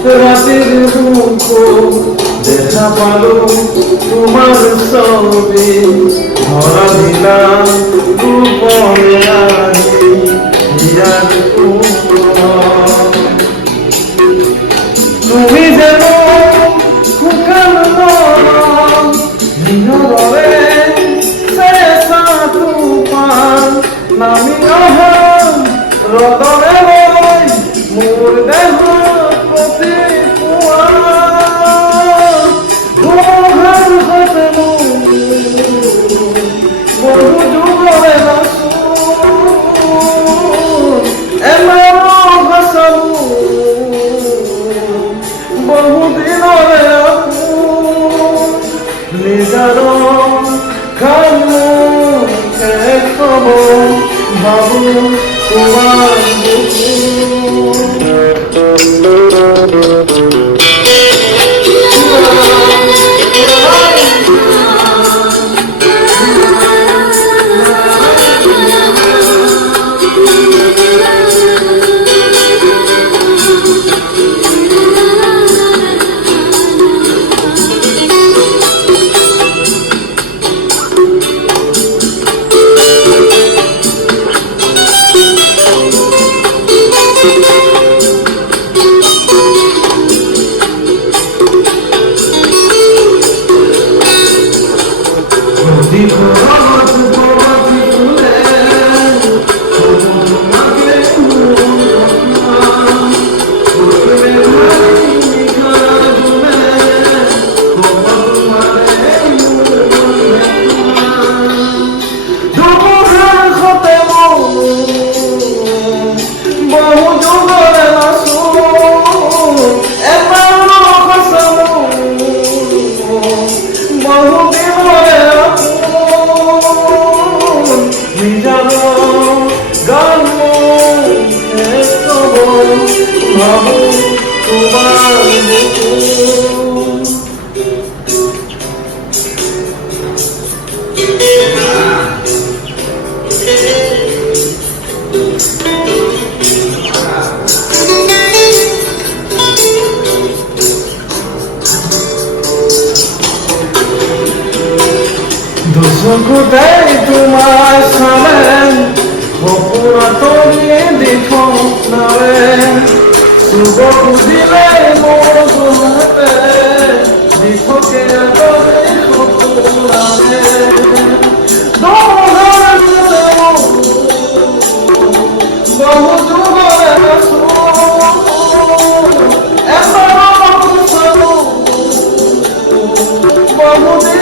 রাতের মুখ দেখা পালো তোমার সবে ধরা দিলাম রূপরে আনি হিয়ার তুমি যেন খুকাল নিহরে শেষা তুফান নামি অহম রদরে লই মোর দেহ প্রতি বহু যুগরে বহু দিনরে নিজর খামু কব বাবু তোমার দুঃখটাই তোমার সামনে অপুরা তরিয়ে দেখো না রে শুভ বুঝিলে মোর হাতে দেখো কে আদরে অপুরা রে বহু যুগরে বহু